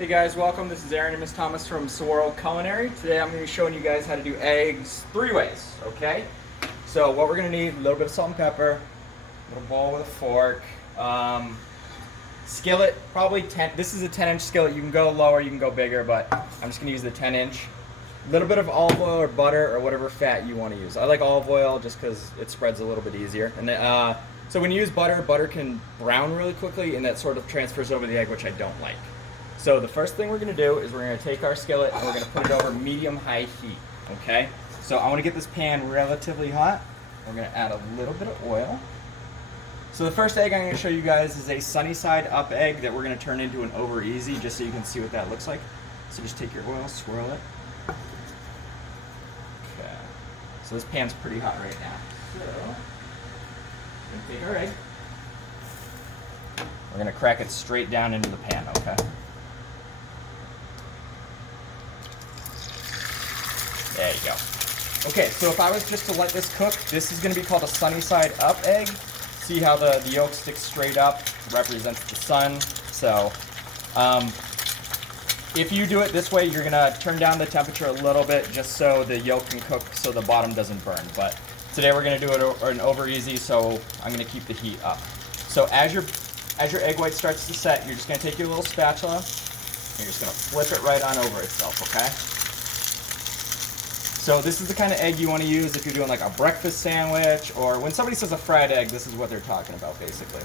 Hey guys, welcome. This is Aaron and Miss Thomas from Saguaro Culinary. Today I'm going to be showing you guys how to do eggs 3 ways, okay? So what we're going to need, a little bit of salt and pepper, a little bowl with a fork, skillet, probably 10, this is a 10-inch skillet. You can go lower, you can go bigger, but I'm just going to use the 10-inch. A little bit of olive oil or butter or whatever fat you want to use. I like olive oil just because it spreads a little bit easier. And so when you use butter, butter can brown really quickly and that sort of transfers over the egg, which I don't like. So the first thing we're going to do is we're going to take our skillet and we're going to put it over medium-high heat, okay? So I want to get this pan relatively hot. We're going to add a little bit of oil. So the first egg I'm going to show you guys is a sunny side up egg that we're going to turn into an over easy, just so you can see what that looks like. So just take your oil, swirl it. Okay. So this pan's pretty hot right now. So we're going to take our egg. We're going to crack it straight down into the pan, okay? There you go. Okay, so if I was just to let this cook, this is going to be called a sunny side up egg. See how the yolk sticks straight up, represents the sun. So if you do it this way, you're going to turn down the temperature a little bit just so the yolk can cook so the bottom doesn't burn. But today we're going to do it an over easy, so I'm going to keep the heat up. So as your egg white starts to set, you're just going to take your little spatula and you're just going to flip it right on over itself, okay? So this is the kind of egg you want to use if you're doing like a breakfast sandwich, or when somebody says a fried egg, this is what they're talking about basically.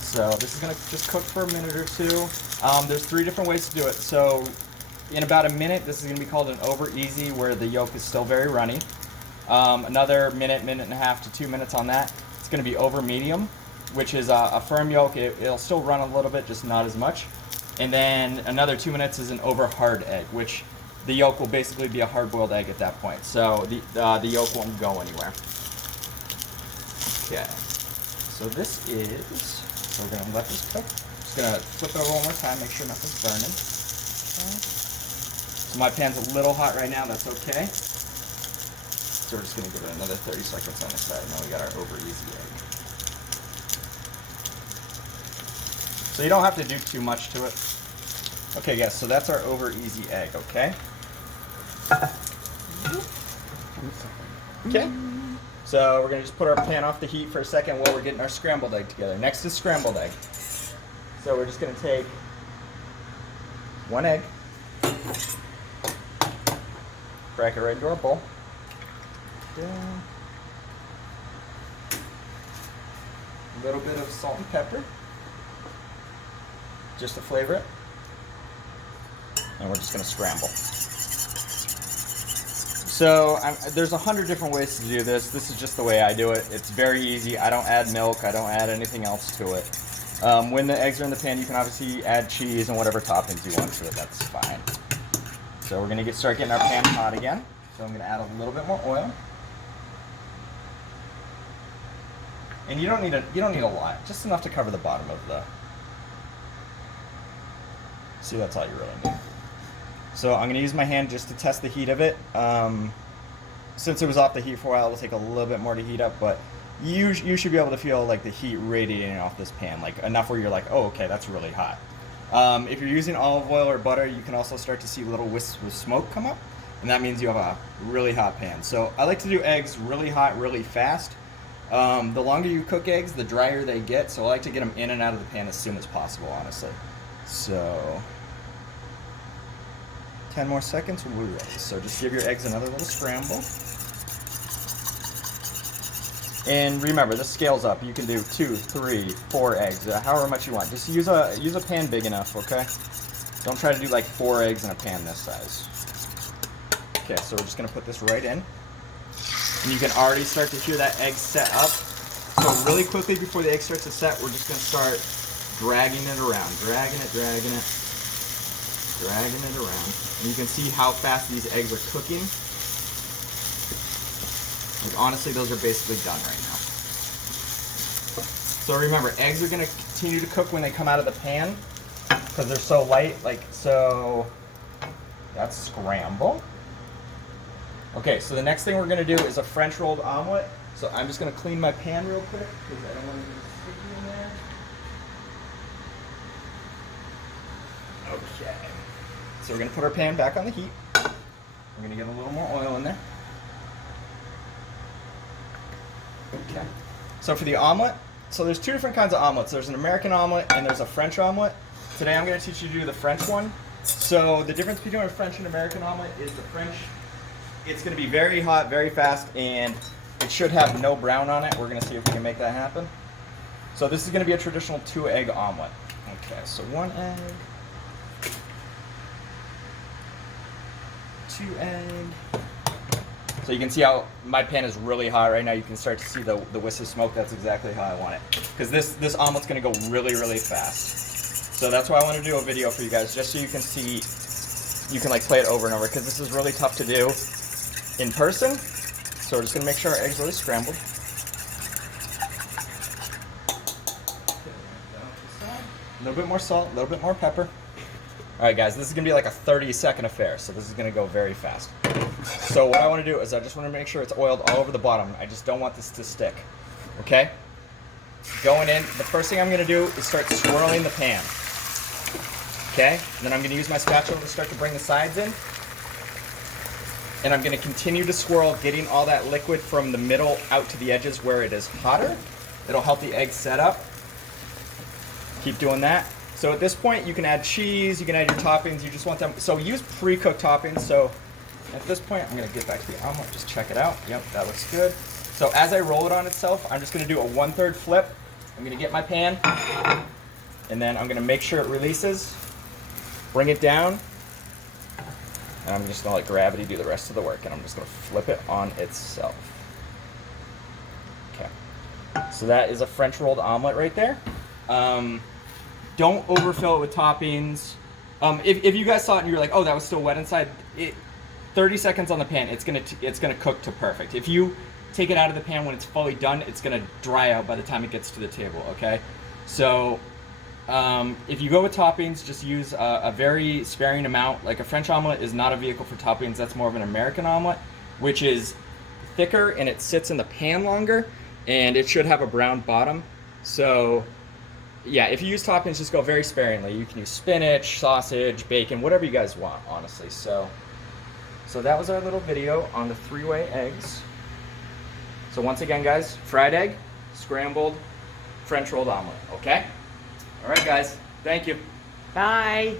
So this is going to just cook for a minute or two. There's 3 different ways to do it. So in about a minute, this is going to be called an over easy, where the yolk is still very runny. Another minute, minute and a half to 2 minutes on that, it's going to be over medium, which is a firm yolk. It'll still run a little bit, just not as much. And then another 2 minutes is an over hard egg, which the yolk will basically be a hard-boiled egg at that point. So the yolk won't go anywhere. Okay. So this is, so we're gonna let this cook. Just gonna flip it over one more time, make sure nothing's burning. Okay. So my pan's a little hot right now, that's okay. So we're just gonna give it another 30 seconds on this side, and then we got our over easy egg. So you don't have to do too much to it. Okay guys, so that's our over easy egg, okay? Okay, so we're gonna just put our pan off the heat for a second while we're getting our scrambled egg together. Next is scrambled egg. So we're just gonna take 1 egg, crack it right into our bowl. A little bit of salt and pepper, just to flavor it. And we're just gonna scramble. So there's 100 different ways to do this. This is just the way I do it. It's very easy. I don't add milk. I don't add anything else to it. When the eggs are in the pan, you can obviously add cheese and whatever toppings you want to it. That's fine. So we're gonna start getting our pan hot again. So I'm gonna add a little bit more oil. And you don't need a lot. Just enough to cover the bottom of the. See, that's all you really need. So I'm going to use my hand just to test the heat of it. Since it was off the heat for a while, it'll take a little bit more to heat up, but you should be able to feel like the heat radiating off this pan, like enough where you're like, oh, okay, that's really hot. If you're using olive oil or butter, you can also start to see little wisps of smoke come up, and that means you have a really hot pan. So I like to do eggs really hot, really fast. The longer you cook eggs, the drier they get, so I like to get them in and out of the pan as soon as possible, honestly. So 10 more seconds, we'll be ready. So just give your eggs another little scramble. And remember, this scales up. You can do 2, 3, 4 eggs, however much you want. Just use a pan big enough, okay? Don't try to do like 4 eggs in a pan this size. Okay, so we're just gonna put this right in. And you can already start to hear that egg set up. So really quickly before the egg starts to set, we're just gonna start dragging it around. Dragging it around. And you can see how fast these eggs are cooking. Like, honestly, those are basically done right now. So remember, eggs are going to continue to cook when they come out of the pan because they're so light. Like, so that's scramble. Okay, so the next thing we're going to do is a French rolled omelet. So I'm just going to clean my pan real quick because I don't want to get sticky in there. Okay. So we're gonna put our pan back on the heat. We're gonna get a little more oil in there. Okay. So for the omelet, so there's two different kinds of omelets. There's an American omelet and there's a French omelet. Today I'm gonna teach you to do the French one. So the difference between a French and American omelet is the French, it's gonna be very hot, very fast, and it should have no brown on it. We're gonna see if we can make that happen. So this is gonna be a traditional 2-egg omelet. Okay, so 1 egg, 2 egg. So you can see how my pan is really hot right now. You can start to see the wisp of smoke. That's exactly how I want it. Because this omelet's gonna go really, really fast. So that's why I want to do a video for you guys, just so you can see, you can like play it over and over, because this is really tough to do in person. So we're just gonna make sure our eggs are really scrambled. A little bit more salt, a little bit more pepper. All right, guys, this is gonna be like a 30-second affair, so this is gonna go very fast. So what I wanna do is I just wanna make sure it's oiled all over the bottom. I just don't want this to stick, okay? Going in, the first thing I'm gonna do is start swirling the pan, okay? And then I'm gonna use my spatula to start to bring the sides in. And I'm gonna continue to swirl, getting all that liquid from the middle out to the edges where it is hotter. It'll help the eggs set up. Keep doing that. So at this point, you can add cheese, you can add your toppings, you just want them, so use pre-cooked toppings. So at this point, I'm gonna get back to the omelet, just check it out. Yep, that looks good. So as I roll it on itself, I'm just gonna do a 1/3 flip. I'm gonna get my pan, and then I'm gonna make sure it releases, bring it down, and I'm just gonna let gravity do the rest of the work, and I'm just gonna flip it on itself. Okay, so that is a French rolled omelet right there. Don't overfill it with toppings. If you guys saw it and you're like, oh, that was still wet inside, 30 seconds on the pan, it's gonna cook to perfect. If you take it out of the pan when it's fully done, it's gonna dry out by the time it gets to the table, okay? So if you go with toppings, just use a very sparing amount. Like a French omelet is not a vehicle for toppings, that's more of an American omelet, which is thicker and it sits in the pan longer, and it should have a brown bottom. So yeah, if you use toppings, just go very sparingly. You can use spinach, sausage, bacon, whatever you guys want, honestly. So that was our little video on the 3-way eggs. So once again, guys, fried egg, scrambled, French rolled omelet, okay? All right, guys, thank you. Bye.